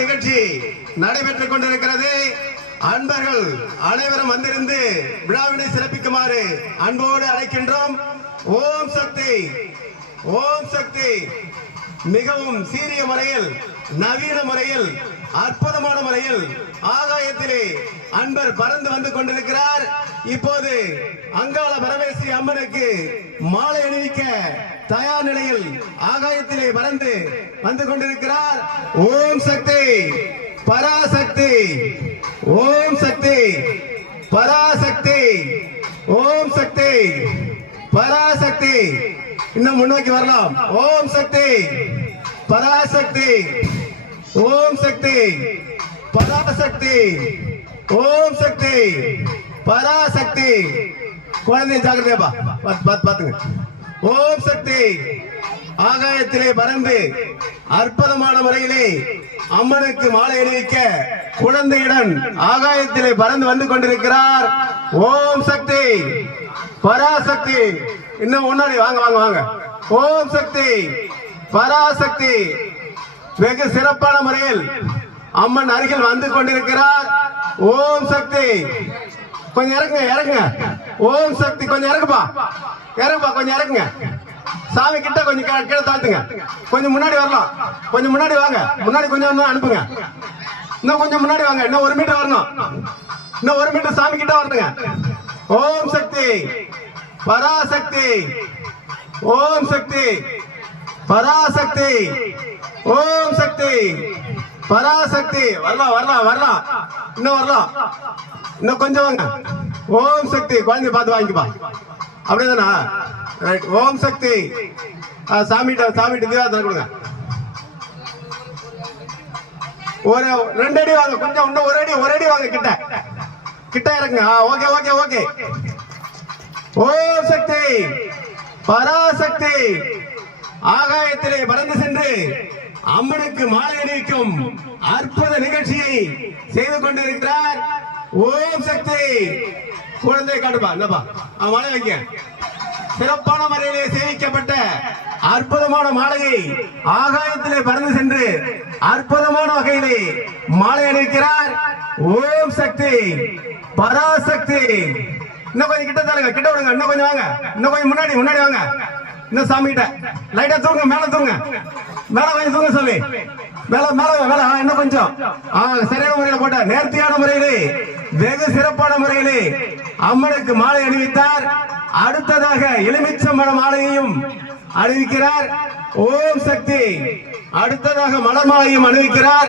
நிகழ்ச்சி நடைபெற்றுக் கொண்டிருக்கிறது. அன்பர்கள் அனைவரும் வந்திருந்து விழாவினை சிறப்பிக்குமாறு அன்போடு அழைக்கின்றோம். ஓம் சக்தி, ஓம் சக்தி. மிகவும் சீரிய முறையில், நவீன முறையில், அற்புதமான முறையில் ஆகாயத்திலே அன்பர் பறந்து வந்து கொண்டிருக்கிறார். இப்போது அங்காள பரமேஸ்வரி அம்மனுக்கு மாலை அணிவிக்க தயார் நிலையில் ஆகாயத்திலே பறந்து வந்து கொண்டிருக்கிறார். ஓம் சக்தி, பராசக்தி. ஓம் சக்தி, பராசக்தி. ஓம் சக்தி, பராசக்தி. இன்னும் முன்னோக்கி வரலாம். ஓம் சக்தி, பராசக்தி. ஓம் சக்தி, பராசக்தி. ஓம் சக்தி, பராசக்தி. குழந்தை ஜாக்கிரதையா பாத்துங்க. ஓம் சக்தி. ஆகாயத்திலே பறந்து அற்புதமான முறையிலே அம்மனுக்கு மாலை அணிவிக்க குழந்தையுடன் ஆகாயத்திலே பறந்து வந்து கொண்டிருக்கிறார். ஓம் சக்தி, பராசக்தி. இன்னும் முன்னாடி வாங்க வாங்க வாங்க. ஓம் சக்தி, பராசக்தி. வெகு சிறப்பான முறையில் அம்மன் அருகில் வந்து கொண்டிருக்கிறார். ஓம் சக்தி. கொஞ்சம் இறங்குங்க, இறங்குங்க. ஓம் சக்தி. கொஞ்சம் இறங்குப்பா, இறங்குப்பா, கொஞ்சம் இறங்குங்க. சாமி கிட்ட கொஞ்சம் கீழே தாழ்த்துங்க. கொஞ்சம் முன்னாடி வரலாம், கொஞ்சம் முன்னாடி வாங்க. முன்னாடி கொஞ்சம் அனுப்புங்க. இன்னும் கொஞ்சம் முன்னாடி வாங்க. இன்னும் 1 மீட்டர் வரணும். இன்னும் 1 மீட்டர் சாமி கிட்ட வரணுங்க. ஓம் சக்தி, பராசக்தி. ஓம் சக்தி, பராசக்தி. ஓம் சக்தி, பராசக்தி. வரலாம் வரலாம் வரலாம். இன்னும் வரலாம். இன்னும் கொஞ்சம் வாங்க. ஓம் சக்தி. குழந்தை பார்த்து வாங்கிப்பா. அப்படிதானா? ரைட். ஓம் சக்தி. சாமிகிட்ட தீபாவளி கொடுங்க. ஒரு 2 அடி வாங்க. கொஞ்சம் இன்னும் ஒரு அடி வாங்க. கிட்ட கிட்ட இறக்குங்க. Okay okay okay. Om Shakti, Parashakti. ஆகாயத்திலே பறந்து சென்று அம்மனுக்கு மாலை அணிவிக்கும் அற்புத நிகழ்ச்சியை செய்து கொண்டிருக்கிறார். ஓம் சக்தி. குழந்தை காட்டுப்பா. என்னப்பா மாலை வைக்க. சிறப்பான முறையிலே சேவிக்கப்பட்ட அற்புதமான மாலையை ஆகாயத்திலே பறந்து சென்று அற்புதமான வகையிலே மாலை அணிவிக்கிறார். ஓம் சக்தி, பராசக்தி. இன்னும் கொஞ்சம் கிட்ட தருங்க, கிட்ட விடுங்க. இன்னும் கொஞ்சம் வாங்க. இன்னும் கொஞ்சம் முன்னாடி வாங்க. இன்னும் சாமி கிட்ட லைட்டா தூங்க, மேல தூங்க, மேல கொஞ்சம் தூங்க சொல்லி மேல மேல மேல. இன்னும் கொஞ்சம் சரியான முறையில் போட்ட நேர்த்தியான முறையிலே வெகு சிறப்பான முறையிலே அம்மனுக்கு மாலை அணிவித்தார். அடுத்ததாக எலுமிச்சம்பழ மாலையையும் அணிவிக்கிறார். ஓம் சக்தி. அடுத்ததாக மலர் மாலையும் அணிவிக்கிறார்.